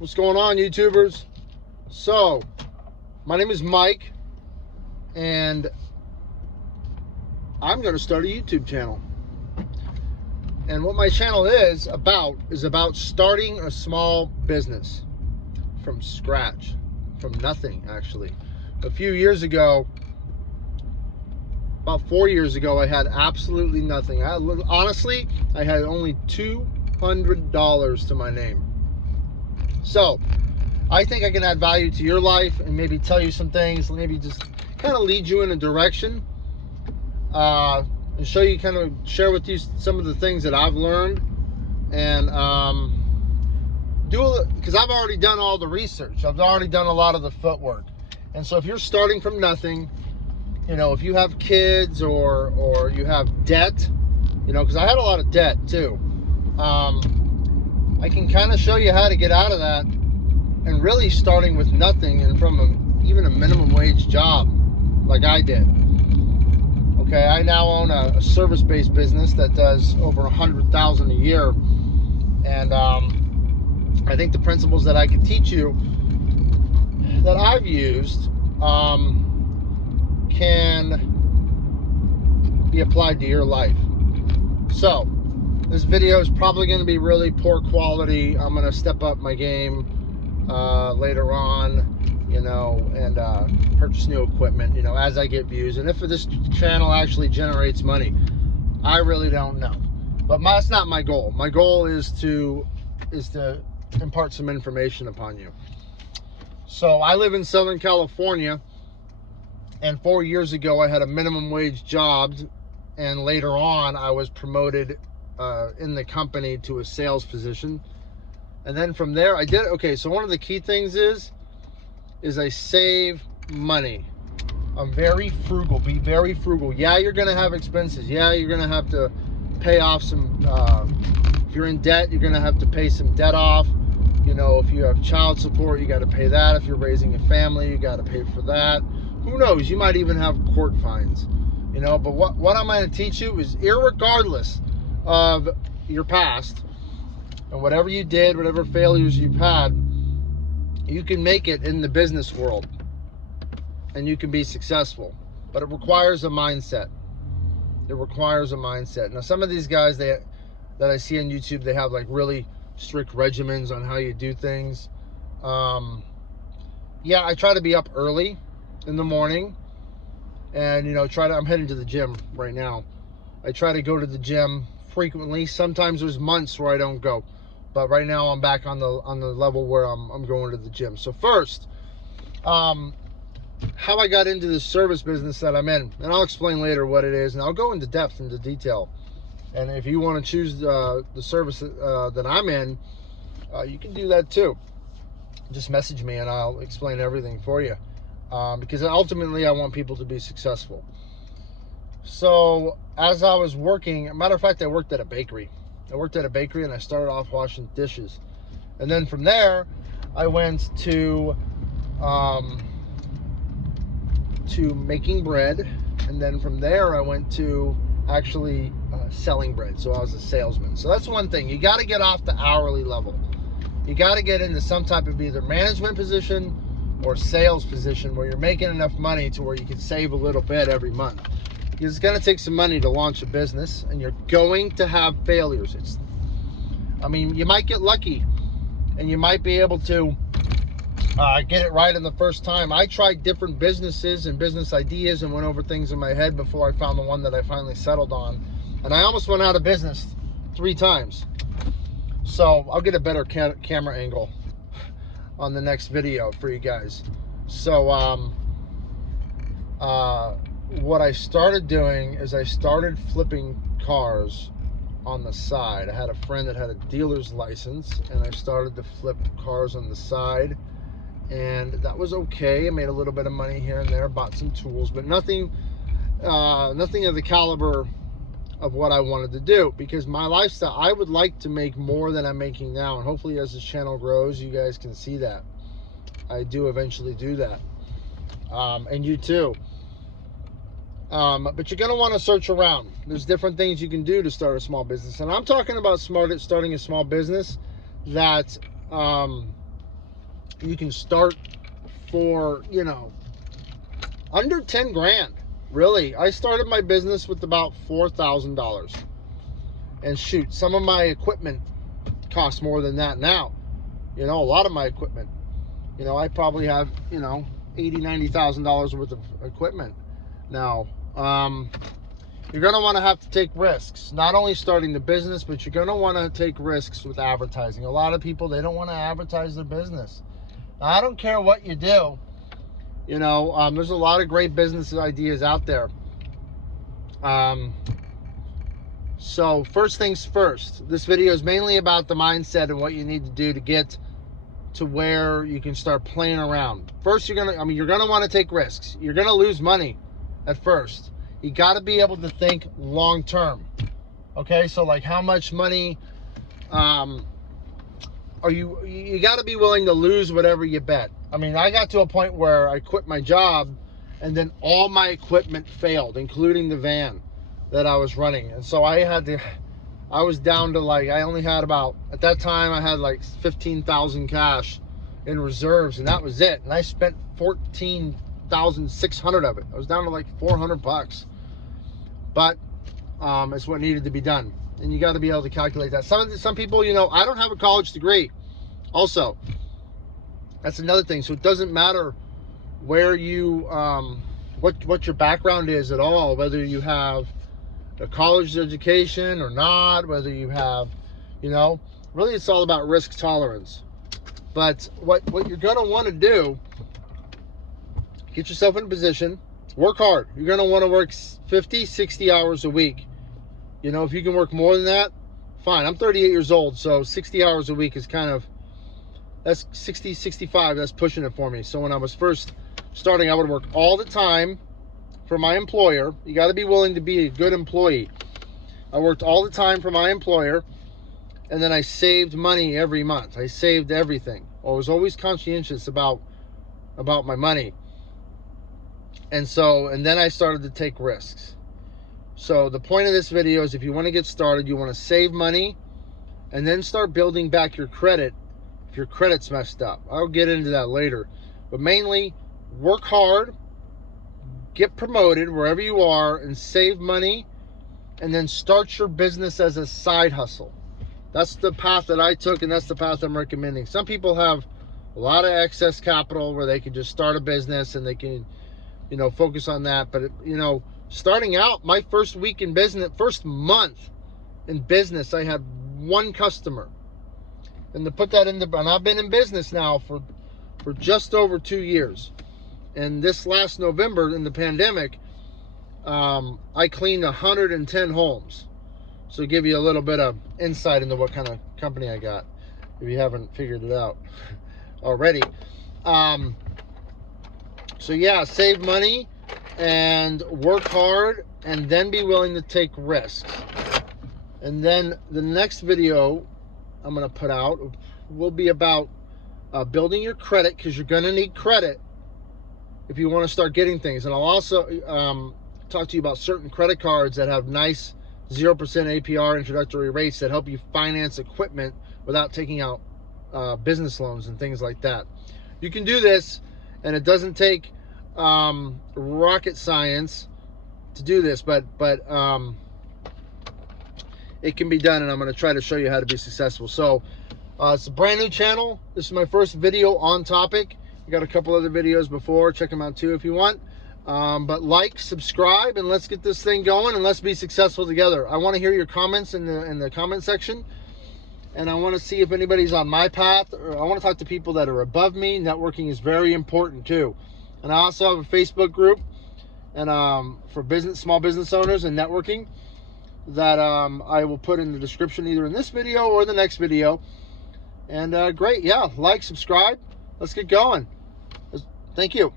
What's going on, YouTubers? So, my name is Mike, and I'm going to start a YouTube channel. And what my channel is about starting a small business from scratch, from nothing, actually. A few years ago, about 4 years ago, I had absolutely nothing. Honestly, I had only $200 to my name. So, I think I can add value to your life and maybe tell you some things, maybe just kind of lead you in a direction, and show you, kind of share with you some of the things that I've learned, and because I've already done all the research. I've already done a lot of the footwork. And so if you're starting from nothing, you know, if you have kids or you have debt, you know, because I had a lot of debt too, I can kind of show you how to get out of that, and really starting with nothing and from even a minimum wage job like I did. Okay, I now own a service-based business that does over $100,000 a year, and I think the principles that I can teach you that I've used can be applied to your life. So this video is probably going to be really poor quality. I'm going to step up my game later on, you know, and purchase new equipment, you know, as I get views. And if this channel actually generates money, I really don't know. But that's not my goal. My goal is to impart some information upon you. So I live in Southern California, and 4 years ago I had a minimum wage job, and later on I was promoted in the company to a sales position. And then from there I did, okay, so one of the key things is I save money. I'm very frugal. Be very frugal. Yeah, you're gonna have expenses. Yeah, you're gonna have to pay off some, if you're in debt, you're gonna have to pay some debt off. You know, if you have child support, you got to pay that. If you're raising a family, you got to pay for that. Who knows, you might even have court fines, you know. But what I'm going to teach you is, irregardless of your past and whatever you did, whatever failures you've had, you can make it in the business world and you can be successful. But it requires a mindset. It requires a mindset. Now, some of these guys that I see on YouTube, they have like really strict regimens on how you do things. Yeah, I try to be up early in the morning, and you know, I'm heading to the gym right now. I try to go to the gym frequently. Sometimes there's months where I don't go, but right now I'm back on the level where I'm going to the gym. So first, how I got into the service business that I'm in, and I'll explain later what it is, and I'll go into depth, into detail. And if you want to choose the service that I'm in, you can do that too. Just message me and I'll explain everything for you, because ultimately I want people to be successful. So as I was working, matter of fact, I worked at a bakery. And I started off washing dishes. And then from there, I went to making bread. And then from there, I went to actually selling bread. So I was a salesman. So that's one thing. You got to get off the hourly level. You got to get into some type of either management position or sales position where you're making enough money to where you can save a little bit every month. Because it's going to take some money to launch a business, and you're going to have failures. I mean, you might get lucky and you might be able to get it right in the first time. I tried different businesses and business ideas and went over things in my head before I found the one that I finally settled on. And I almost went out of business 3 times. So I'll get a better camera angle on the next video for you guys. So what I started doing is I started flipping cars on the side. I had a friend that had a dealer's license, and I started to flip cars on the side, and that was okay. I made a little bit of money here and there, bought some tools, but nothing of the caliber of what I wanted to do, because my lifestyle, I would like to make more than I'm making now, and hopefully as this channel grows, you guys can see that I do eventually do that, and you too. But you're going to want to search around. There's different things you can do to start a small business, and I'm talking about starting a small business that you can start for, you know, under 10 grand. Really, I started my business with about $4,000. And shoot, some of my equipment costs more than that now. You know, a lot of my equipment. You know, I probably have, you know, $80,000-$90,000 worth of equipment now. You're going to want to have to take risks, not only starting the business, but you're going to want to take risks with advertising. A lot of people, they don't want to advertise their business. Now, I don't care what you do. You know, there's a lot of great business ideas out there. So first things first, this video is mainly about the mindset and what you need to do to get to where you can start playing around. First, you're going to want to take risks. You're going to lose money at first. You got to be able to think long term. Okay, so like how much money are you got to be willing to lose whatever you bet. I mean, I got to a point where I quit my job and then all my equipment failed, including the van that I was running. And so I was down to like, I only had about, at that time I had like 15,000 cash in reserves, and that was it. And I spent 14,600 of it. I was down to like $400. But it's what needed to be done. And you got to be able to calculate that. Some people, you know, I don't have a college degree. Also, that's another thing. So it doesn't matter where you, what your background is at all, whether you have a college education or not, whether you have, you know, really it's all about risk tolerance. But what you're going to want to do, get yourself in a position, work hard. You're going to want to work 50, 60 hours a week. You know, if you can work more than that, fine. I'm 38 years old, so 60 hours a week is kind of, that's 60, 65, that's pushing it for me. So when I was first starting, I would work all the time for my employer. You got to be willing to be a good employee. I worked all the time for my employer, and then I saved money every month. I saved everything. I was always conscientious about my money. And then I started to take risks. So the point of this video is, if you want to get started, you want to save money and then start building back your credit if your credit's messed up. I'll get into that later. But mainly, work hard, get promoted wherever you are, and save money, and then start your business as a side hustle. That's the path that I took, and that's the path I'm recommending. Some people have a lot of excess capital where they can just start a business and they can, you know, focus on that. But, you know, starting out, my first week in business, first month in business, I had one customer. And to put that in and I've been in business now for just over 2 years. And this last November in the pandemic, I cleaned 110 homes. So give you a little bit of insight into what kind of company I got, if you haven't figured it out already. So yeah, save money and work hard, and then be willing to take risks. And then the next video I'm going to put out will be about building your credit, because you're going to need credit if you want to start getting things. And I'll also talk to you about certain credit cards that have nice 0% APR introductory rates that help you finance equipment without taking out business loans and things like that. You can do this, and it doesn't take rocket science to do this, but it can be done, and I'm going to try to show you how to be successful. So it's a brand new channel. This is my first video on topic. I got a couple other videos before. Check them out too if you want. But like, subscribe, and let's get this thing going, and let's be successful together. I want to hear your comments in the comment section, and I want to see if anybody's on my path, or I want to talk to people that are above me. Networking is very important too. And I also have a Facebook group, and for small business owners and networking, that I will put in the description either in this video or the next video. And great, yeah, like, subscribe, let's get going. Thank you.